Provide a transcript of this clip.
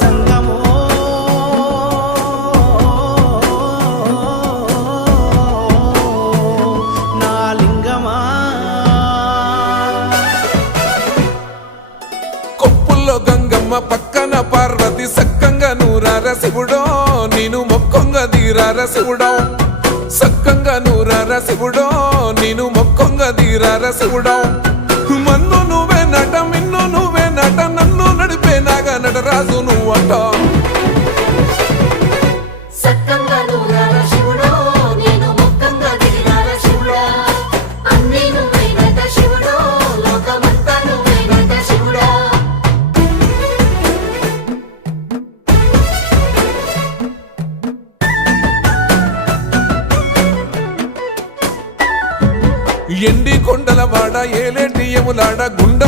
జంగమో నా లింగమా కొప్పుల్లో గంగమ్మ పక్కన పార్వతి సక్కంగా నూరార శివుడో నేను మొక్కంగా తీరార శివుడో సక్కంగా నూరార శివుడో నేను మొక్కంగా తీరార శివుడో మన్ను నువ్వే నట మిన్ను నువ్వే నట నన్ను నడిపే నాగా నటరాజు నువ్వంట ఎండి కొండల వాడ ఏలేటి యములాడ గుండె